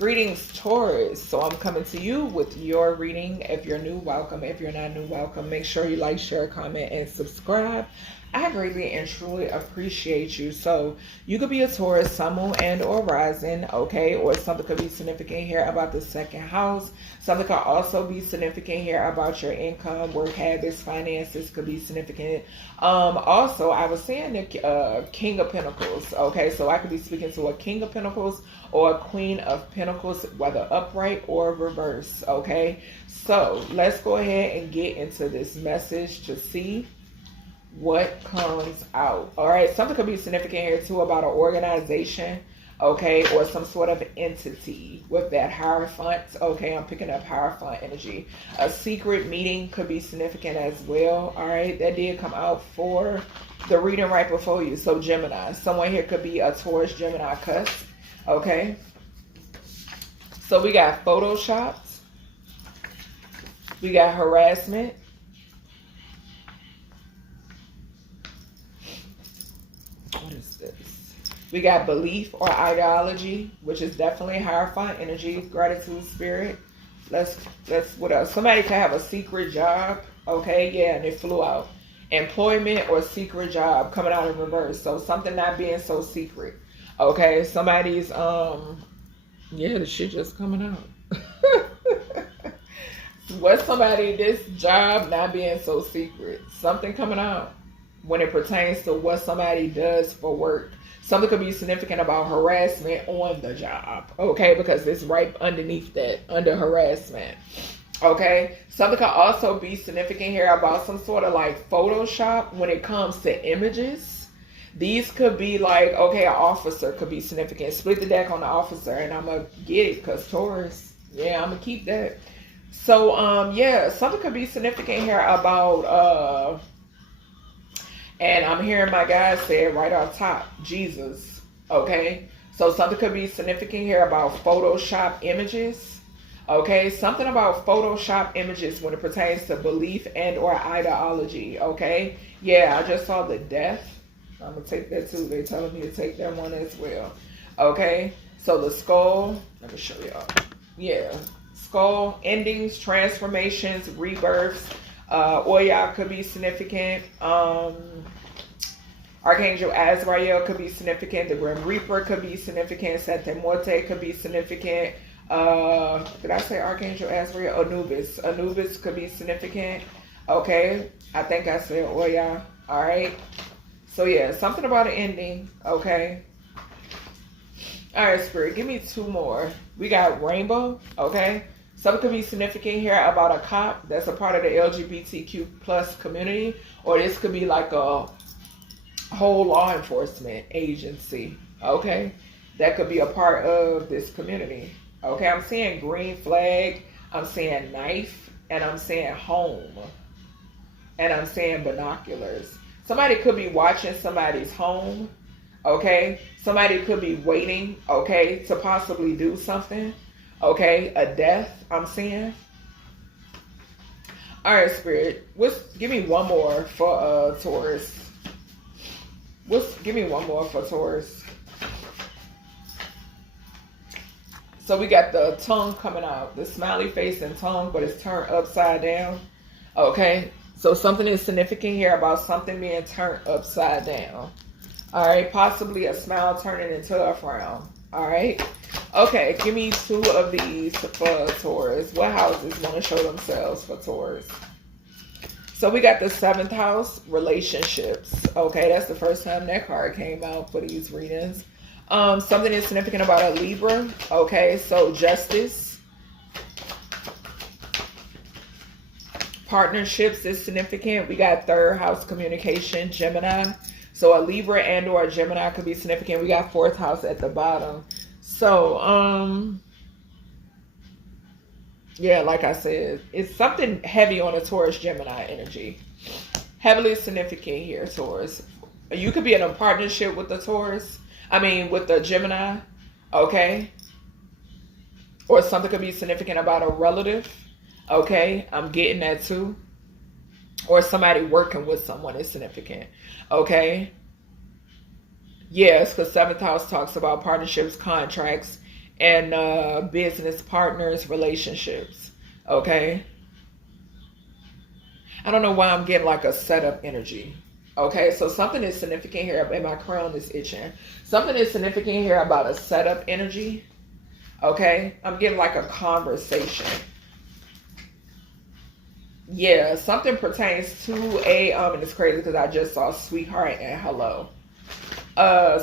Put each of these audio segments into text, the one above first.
Greetings, Taurus. So I'm coming to you with your reading. If you're new, welcome. If you're not new, welcome. Make sure you like, share, comment, and subscribe. I greatly and truly appreciate you. So you could be a Taurus, Sun, Moon, and or rising, okay? Or something could be significant here about the second house. Something could also be significant here about your income, work habits, finances could be significant. Also, I was saying the King of Pentacles, okay? So I could be speaking to a King of Pentacles or a Queen of Pentacles, whether upright or reverse, okay? So let's go ahead and get into this message to see what comes out. All right, something could be significant here too about an organization, okay, or some sort of entity with that Hierophant. Okay, I'm picking up Hierophant energy. A secret meeting could be significant as well. All right, that did come out for the reading right before you. So Gemini, someone here could be a Taurus, Gemini cusp. Okay, so we got photoshopped, we got harassment, what is this? We got belief or ideology, which is definitely Hierophant energy, gratitude spirit. Let's what else? Somebody can have a secret job, okay, yeah, and it flew out. Employment or secret job coming out in reverse. So something not being so secret. Okay, somebody's yeah, the shit just coming out. What's somebody, this job not being so secret? Something coming out when it pertains to what somebody does for work. Something could be significant about harassment on the job, okay? Because it's right underneath that, under harassment, okay? Something could also be significant here about some sort of like Photoshop when it comes to images. These could be like, okay, an officer could be significant. Split the deck on the officer, and I'm going to get it because Taurus, yeah, I'm going to keep that. So, yeah, something could be significant here about, and I'm hearing my guys say it right off top, Jesus, okay? So something could be significant here about Photoshop images, okay? Something about Photoshop images when it pertains to belief and or ideology, okay? Yeah, I just saw the death. I'm going to take that too. They're telling me to take that one as well. Okay. So the skull. Let me show y'all. Yeah. Skull. Endings, transformations, rebirths. Oya could be significant. Archangel Azrael could be significant. The Grim Reaper could be significant. Santa Morte could be significant. Did I say Archangel Azrael? Anubis. Anubis could be significant. Okay. I think I said Oya. All right. So yeah, something about an ending, okay? All right, Spirit, give me two more. We got rainbow, okay? Something could be significant here about a cop that's a part of the LGBTQ plus community, or this could be like a whole law enforcement agency, okay? That could be a part of this community, okay? I'm seeing green flag, I'm seeing knife, and I'm seeing home, and I'm seeing binoculars. Somebody could be watching somebody's home, okay? Somebody could be waiting, okay, to possibly do something, okay? A death, I'm seeing. All right, Spirit, give me one more for Taurus. Give me one more for Taurus. So we got the tongue coming out, the smiley face and tongue, but it's turned upside down, okay? So something is significant here about something being turned upside down. All right, possibly a smile turning into a frown. All right. Okay, give me two of these for Taurus. What houses want to show themselves for Taurus? So we got the 7th house, relationships. Okay, that's the first time that card came out for these readings. Something is significant about a Libra. Okay, so justice. Partnerships is significant. We got 3rd house communication, Gemini. So a Libra and or a Gemini could be significant. We got 4th house at the bottom. So, yeah, like I said, it's something heavy on a Taurus Gemini energy. Heavily significant here, Taurus. You could be in a partnership with the Taurus. With the Gemini. Okay. Or something could be significant about a relative. Okay, I'm getting that too. Or somebody working with someone is significant. Okay. Yes, because 7th house talks about partnerships, contracts, and business partners, relationships. Okay. I don't know why I'm getting like a setup energy. Okay, so something is significant here, and my crown is itching. Something is significant here about a setup energy. Okay, I'm getting like a conversation. Yeah, something pertains to a, and it's crazy because I just saw sweetheart and hello. I'm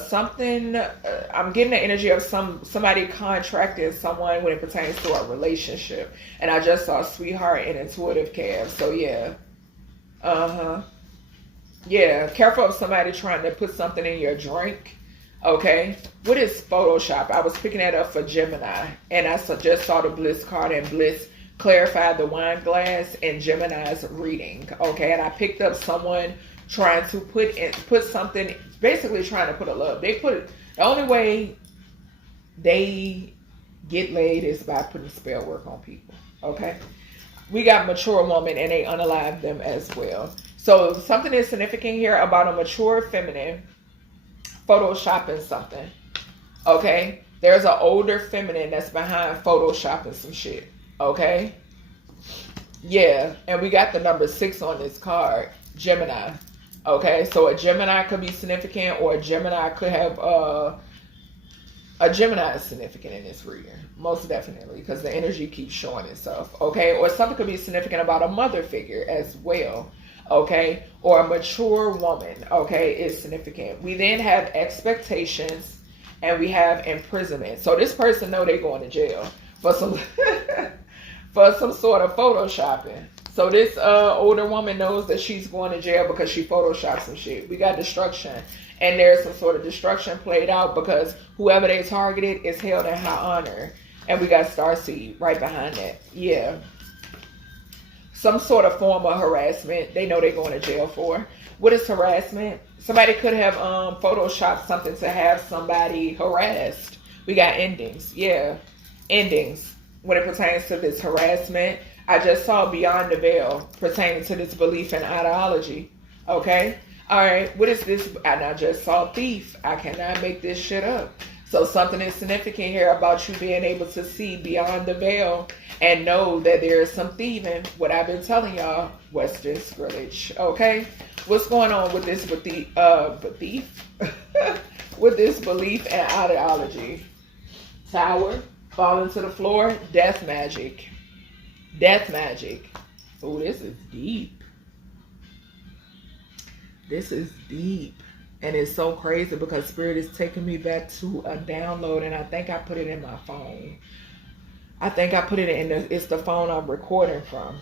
getting the energy of somebody contracting someone when it pertains to a relationship. And I just saw sweetheart and intuitive calf. So yeah. Yeah, careful of somebody trying to put something in your drink. Okay. What is Photoshop? I was picking that up for Gemini. And I just saw the Bliss card, and Bliss clarified the wine glass in Gemini's reading. Okay. And I picked up someone trying to put something, basically trying to put a love. The only way they get laid is by putting spell work on people. Okay. We got mature woman, and they unalive them as well. So something is significant here about a mature feminine photoshopping something. Okay. There's an older feminine that's behind photoshopping some shit. Okay. Yeah. And we got the number 6 on this card. Gemini. Okay. So a Gemini could be significant, or a Gemini could have, a Gemini is significant in this reading, most definitely, because the energy keeps showing itself, okay? Or something could be significant about a mother figure as well, okay? Or a mature woman, okay, is significant. We then have expectations, and we have imprisonment. So this person know they're going to jail for some for some sort of photoshopping. So this older woman knows that she's going to jail because she photoshopped some shit. We got destruction. And there's some sort of destruction played out because whoever they targeted is held in high honor. And we got Starseed right behind that. Yeah. Some sort of form of harassment. They know they're going to jail for. What is harassment? Somebody could have photoshopped something to have somebody harassed. We got endings. Yeah. Endings. When it pertains to this harassment, I just saw beyond the veil pertaining to this belief and ideology. Okay. All right, what is this? And I just saw thief. I cannot make this shit up. So something is significant here about you being able to see beyond the veil and know that there is some thieving. What I've been telling y'all, Western Scrillage. Okay, what's going on with this? With the thief, with this belief and ideology. Tower, falling to the floor. Death magic. Death magic. Oh, this is deep. This is deep, and it's so crazy because Spirit is taking me back to a download, and I think I put it in my phone. I think I put it in it's the phone I'm recording from.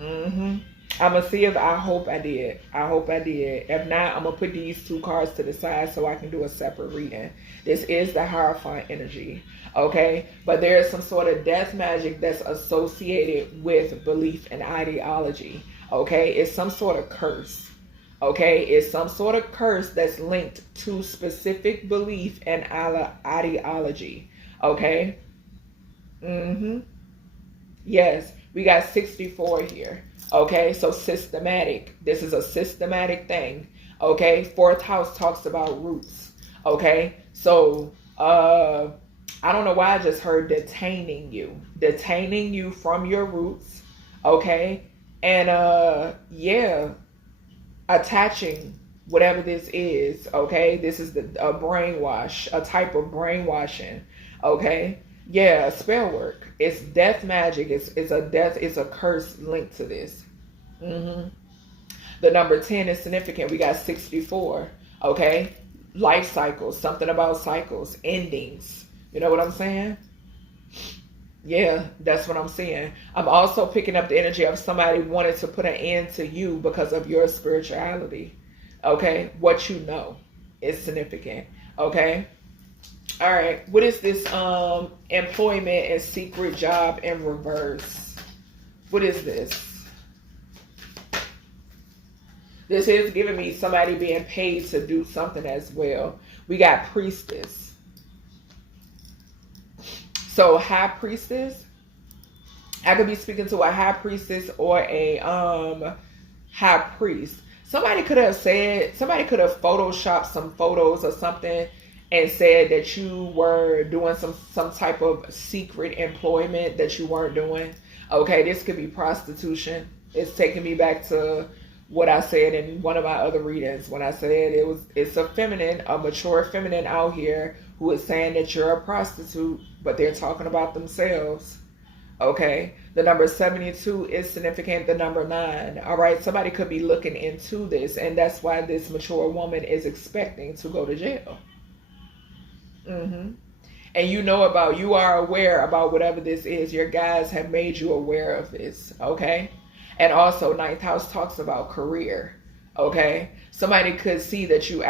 I'm going to see if I hope I did. I hope I did. If not, I'm going to put these 2 cards to the side so I can do a separate reading. This is the Hierophant energy, okay? But there is some sort of death magic that's associated with belief and ideology, okay? It's some sort of curse. Okay, it's some sort of curse that's linked to specific belief and ideology. Okay. Yes, we got 64 here. Okay, so systematic. This is a systematic thing. Okay, 4th house talks about roots. Okay, so I don't know why I just heard detaining you from your roots. Okay, and yeah. Attaching whatever this is, okay? This is a brainwash, a type of brainwashing, okay? Yeah, spell work. It's death magic. It's a curse linked to this. The number 10 is significant. We got 64, okay? Life cycles, something about cycles, endings. You know what I'm saying? Yeah, that's what I'm seeing. I'm also picking up the energy of somebody wanting to put an end to you because of your spirituality. Okay, what you know is significant. Okay, all right. What is this employment and secret job in reverse? What is this? This is giving me somebody being paid to do something as well. We got priestess. So high priestess, I could be speaking to a high priestess or a high priest. Somebody could have photoshopped some photos or something and said that you were doing some type of secret employment that you weren't doing. Okay, this could be prostitution. It's taking me back to what I said in one of my other readings when I said it's a mature feminine out here who is saying that you're a prostitute, but they're talking about themselves. Okay, the number 72 is significant, the number 9. All right, somebody could be looking into this, and that's why this mature woman is expecting to go to jail. And you are aware about whatever this is. Your guides have made you aware of this. Okay, and also ninth house talks about career. Okay, somebody could see that you're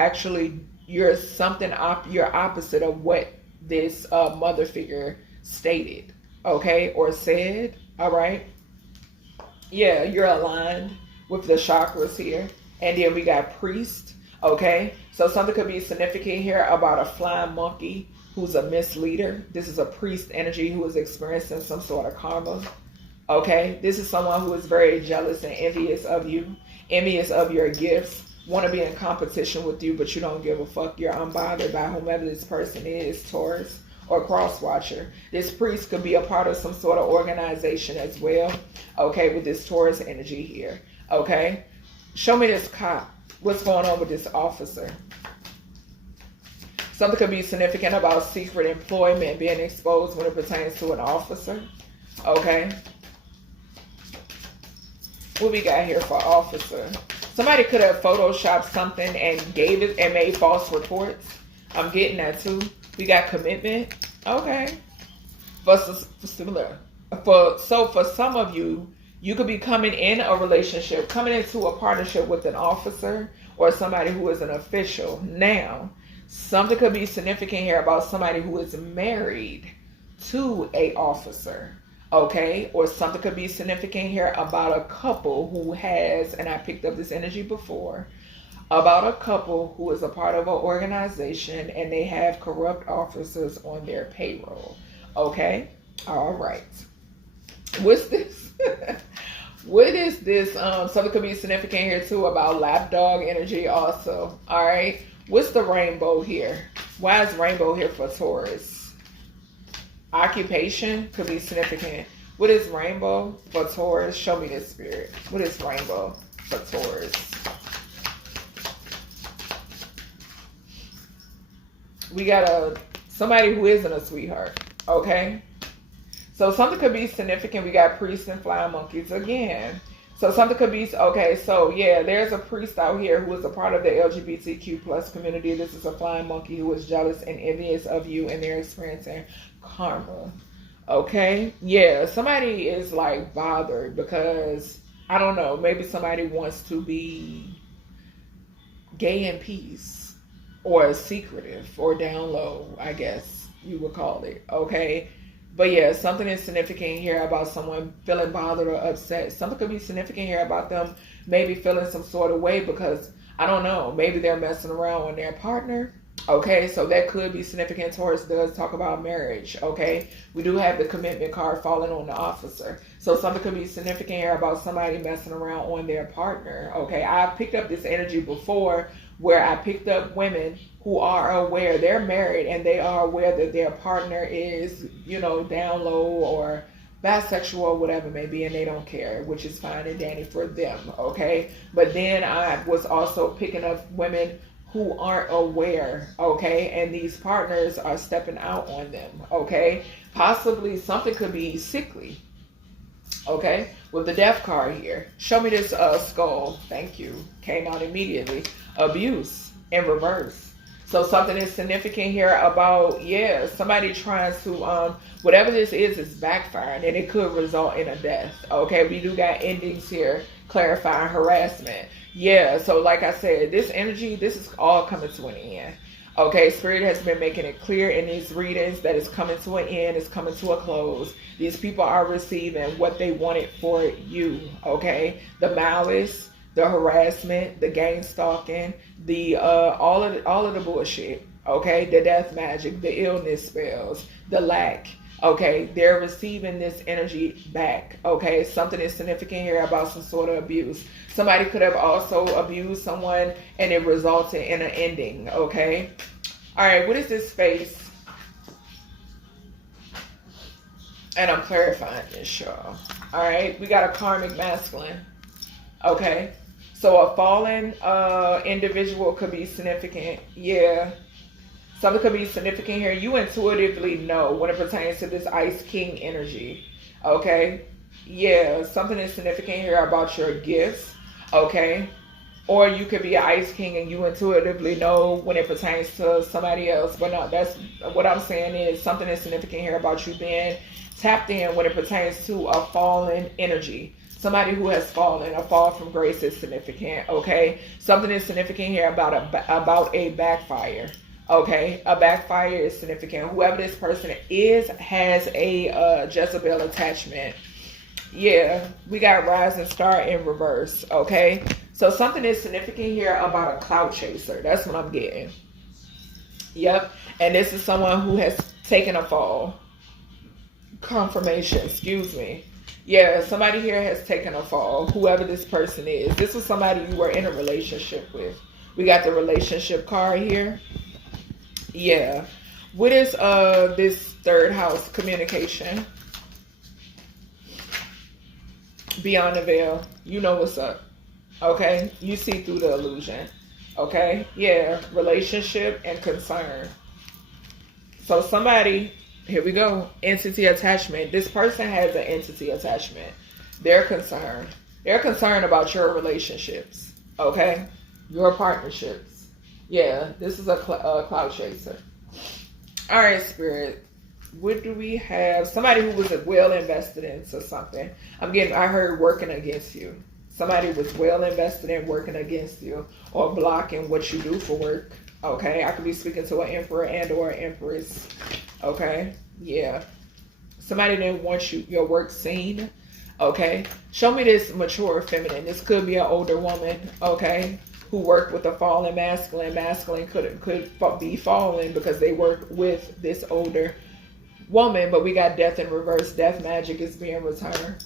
opposite of what this mother figure stated. Okay, or said. All right, yeah, you're aligned with the chakras here. And then we got priest. Okay, so something could be significant here about a flying monkey who's a misleader. This is a priest energy who is experiencing some sort of karma. Okay, this is someone who is very jealous and envious of you, envious of your gifts, want to be in competition with you, but you don't give a fuck. You're unbothered by whomever this person is, Taurus or cross watcher. This priest could be a part of some sort of organization as well. Okay, with this Taurus energy here. Okay, show me this cop. What's going on with this officer? Something could be significant about secret employment being exposed when it pertains to an officer. Okay, what we got here for officer? Somebody could have photoshopped something and gave it and made false reports. I'm getting that too. We got commitment. Okay. For some of you, you could be coming in a relationship, coming into a partnership with an officer or somebody who is an official. Now, something could be significant here about somebody who is married to a officer. Okay, or something could be significant here about a couple who has, and I picked up this energy before, about a couple who is a part of an organization and they have corrupt officers on their payroll. Okay, all right. What's this? What is this? Something could be significant here too about lapdog energy also. All right, what's the rainbow here? Why is rainbow here for Taurus? Occupation could be significant. What is rainbow for Taurus? Show me this, spirit. What is rainbow for Taurus? We got somebody who isn't a sweetheart. Okay, so something could be significant. We got priests and flying monkeys again. So something could be, okay, so yeah, there's a priest out here who is a part of the LGBTQ plus community. This is a flying monkey who is jealous and envious of you, and they're experiencing karma. Okay, yeah, somebody is like bothered because, I don't know, maybe somebody wants to be gay in peace or secretive or down low, I guess you would call it. Okay, but yeah, something is significant here about someone feeling bothered or upset. Something could be significant here about them maybe feeling some sort of way because, I don't know, maybe they're messing around with their partner. Okay, so that could be significant. Taurus does talk about marriage. Okay, we do have the commitment card falling on the officer. So something could be significant here about somebody messing around on their partner. Okay, I've picked up this energy before where I picked up women who are aware they're married and they are aware that their partner is, you know, down low or bisexual or whatever it may be, and they don't care, which is fine and dandy for them. Okay, but then I was also picking up women who aren't aware, okay, and these partners are stepping out on them. Okay, possibly something could be sickly. Okay, with the death card here, show me this skull. Thank you. Came out immediately. Abuse in reverse. So something is significant here about, yeah, somebody trying to, whatever this is backfiring and it could result in a death. Okay, we do got endings here clarifying harassment. Yeah, so like I said, this energy, this is all coming to an end. Okay, Spirit has been making it clear in these readings that it's coming to an end, it's coming to a close. These people are receiving what they wanted for you, okay? The malice, the harassment, the gang stalking, the all of the bullshit, okay? The death magic, the illness spells, the lack, okay? They're receiving this energy back, okay? Something is significant here about some sort of abuse. Somebody could have also abused someone and it resulted in an ending, okay? All right, what is this space? And I'm clarifying this, y'all. All right, we got a karmic masculine. Okay, so a fallen individual could be significant. Yeah, something could be significant here. You intuitively know when it pertains to this Ice King energy. Okay, yeah, something is significant here about your gifts. Okay, or you could be an Ice King and you intuitively know when it pertains to somebody else. But no, that's what I'm saying is something is significant here about you being tapped in when it pertains to a fallen energy. Somebody who has fallen, a fall from grace is significant, okay? Something is significant here about a backfire, okay? A backfire is significant. Whoever this person is has a Jezebel attachment. Yeah, we got rising star in reverse, okay? So something is significant here about a clout chaser. That's what I'm getting. Yep, and this is someone who has taken a fall. Confirmation, excuse me. Yeah, somebody here has taken a fall, whoever this person is. This was somebody you were in a relationship with. We got the relationship card here. Yeah. What is this third house? Communication. Beyond the veil. You know what's up. Okay? You see through the illusion. Okay? Yeah. Relationship and concern. So somebody... Here we go. Entity attachment. This person has an entity attachment. They're concerned. They're concerned about your relationships. Okay? Your partnerships. Yeah, this is a cloud chaser. All right, Spirit. What do we have? Somebody who was well invested into something. I heard working against you. Somebody was well invested in working against you or blocking what you do for work. Okay? I could be speaking to an emperor and or an empress. Okay, yeah. Somebody didn't want your work seen. Okay, show me this mature feminine. This could be an older woman. Okay, who worked with a fallen masculine. Masculine could be fallen because they work with this older woman. But we got death in reverse. Death magic is being returned.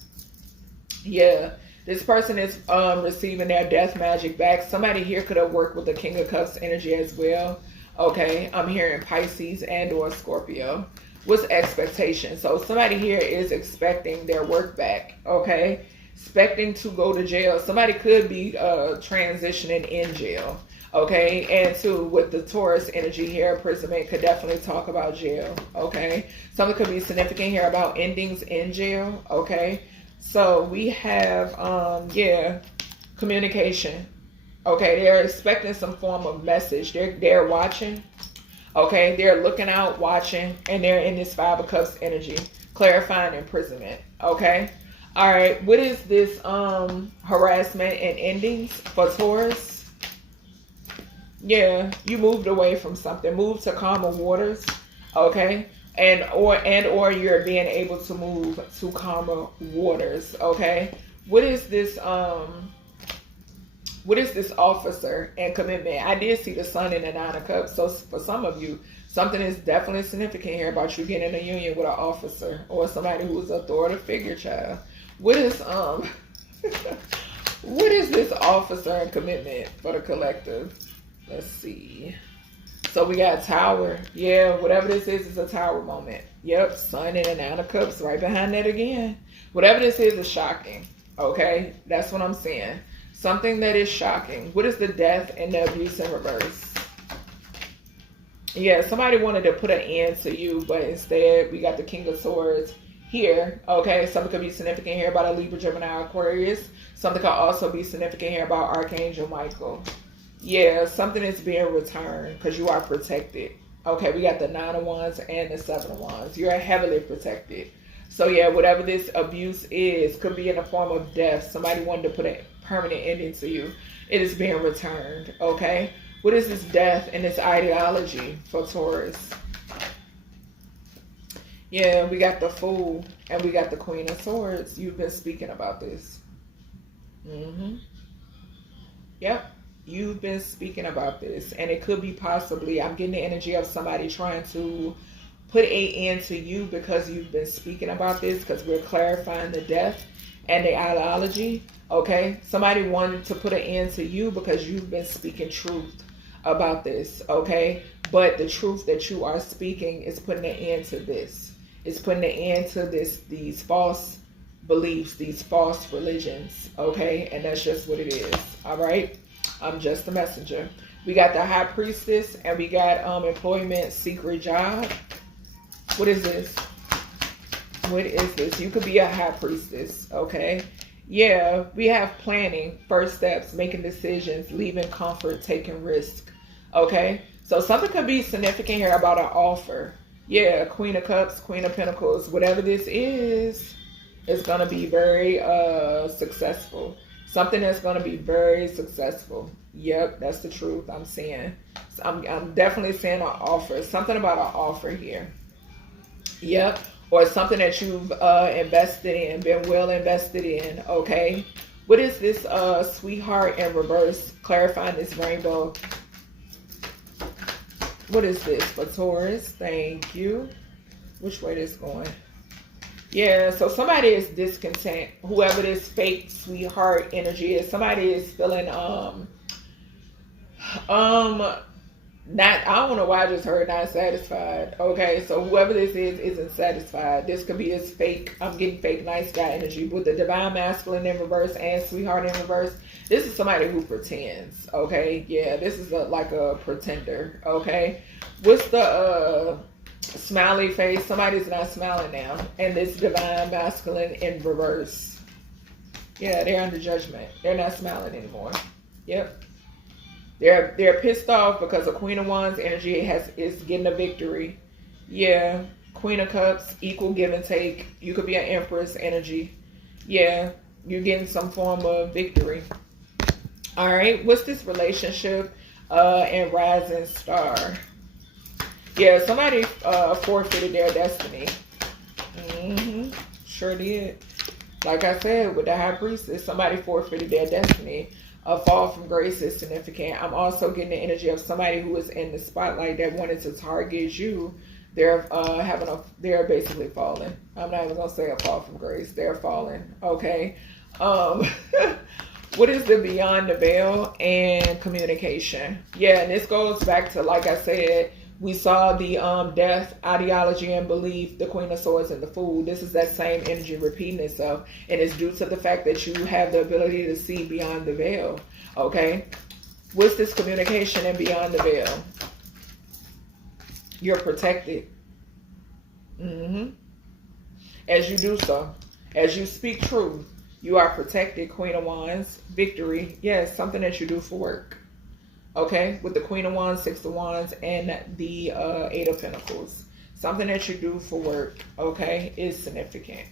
Yeah, this person is receiving their death magic back. Somebody here could have worked with the King of Cups energy as well. Okay, I'm hearing Pisces and or Scorpio. What's expectation? So somebody here is expecting their work back. Okay, expecting to go to jail. Somebody could be transitioning in jail. Okay, and too with the Taurus energy here, imprisonment could definitely talk about jail. Okay, something could be significant here about endings in jail. Okay, so we have yeah, communication. Okay, they're expecting some form of message. They're watching. Okay, they're looking out, watching, and they're in this Five of Cups energy, clarifying imprisonment. Okay, all right. What is this harassment and endings for Taurus? Yeah, you moved away from something, moved to calmer waters. Okay, and or you're being able to move to calmer waters. Okay, what is this What is this officer and commitment? I did see the sun in the Nine of Cups. So for some of you, something is definitely significant here about you getting in a union with an officer or somebody who is an authoritative figure, child. What is what is this officer and commitment for the collective? Let's see. So we got Tower. Yeah, whatever this is a Tower moment. Yep, sun in the Nine of Cups right behind that again. Whatever this is shocking. Okay, that's what I'm saying. Something that is shocking. What is the death and the abuse in reverse? Yeah, somebody wanted to put an end to you, but instead we got the King of Swords here. Okay, something could be significant here about a Libra, Gemini, Aquarius. Something could also be significant here about Archangel Michael. Yeah, something is being returned because you are protected. Okay, we got the Nine of Wands and the Seven of Wands. You're heavily protected. So yeah, whatever this abuse is, could be in the form of death. Somebody wanted to put a permanent ending to you. It is being returned. Okay, what is this death and this ideology for Taurus? Yeah, we got the Fool and we got the Queen of Swords. You've been speaking about this. Yep, you've been speaking about this, and it could be possibly, I'm getting the energy of somebody trying to put an end to you because you've been speaking about this, because we're clarifying the death and the ideology. Okay, somebody wanted to put an end to you because you've been speaking truth about this. Okay, But the truth that you are speaking is putting an end to this. It's putting an end to these false beliefs, these false religions, okay? And that's just what it is, all right? I'm just a messenger. We got the High Priestess, and we got employment, secret job. What is this? What is this? You could be a High Priestess, okay? Yeah, we have planning, first steps, making decisions, leaving comfort, taking risk, okay? So something could be significant here about an offer. Yeah, Queen of Cups, Queen of Pentacles, whatever this is going to be very successful. Something that's going to be very successful. Yep, that's the truth I'm seeing. So I'm definitely seeing an offer. Something about an offer here. Yep. Or something that you've invested in, been well invested in, okay? What is this sweetheart in reverse? Clarifying this rainbow. What is this for Taurus? Thank you. Which way this going? Yeah, so somebody is discontent. Whoever this fake sweetheart energy is, somebody is feeling I don't know why I just heard not satisfied. Okay, so whoever this is isn't satisfied. This could be this fake, I'm getting fake nice guy energy with the divine masculine in reverse and sweetheart in reverse. This is somebody who pretends. Okay, yeah, this is like a pretender. Okay, what's the smiley face? Somebody's not smiling now. And this divine masculine in reverse. Yeah, they're under judgment. They're not smiling anymore. Yep. They're pissed off because the Queen of Wands energy is getting a victory. Yeah, Queen of Cups, equal give and take. You could be an Empress energy. Yeah, you're getting some form of victory. All right, what's this relationship and rising star? Yeah, somebody forfeited their destiny. Sure did. Like I said, with the High Priestess, somebody forfeited their destiny. A fall from grace is significant. I'm also getting the energy of somebody who is in the spotlight that wanted to target you. They're they're basically falling. I'm not even gonna say a fall from grace. They're falling. Okay. What is the beyond the veil and communication? Yeah, and this goes back to, like I said, we saw the death, ideology, and belief, the Queen of Swords, and the Fool. This is that same energy repeating itself. And it's due to the fact that you have the ability to see beyond the veil. Okay? What's this communication and beyond the veil? You're protected. As you do so. As you speak truth, you are protected, Queen of Wands. Victory. Yes, something that you do for work. Okay, with the Queen of Wands, Six of Wands, and the Eight of Pentacles. Something that you do for work, okay, is significant.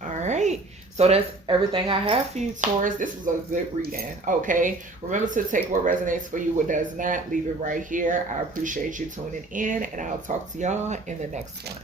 All right, so that's everything I have for you, Taurus. This was a good reading, okay? Remember to take what resonates for you, what does not. Leave it right here. I appreciate you tuning in, and I'll talk to y'all in the next one.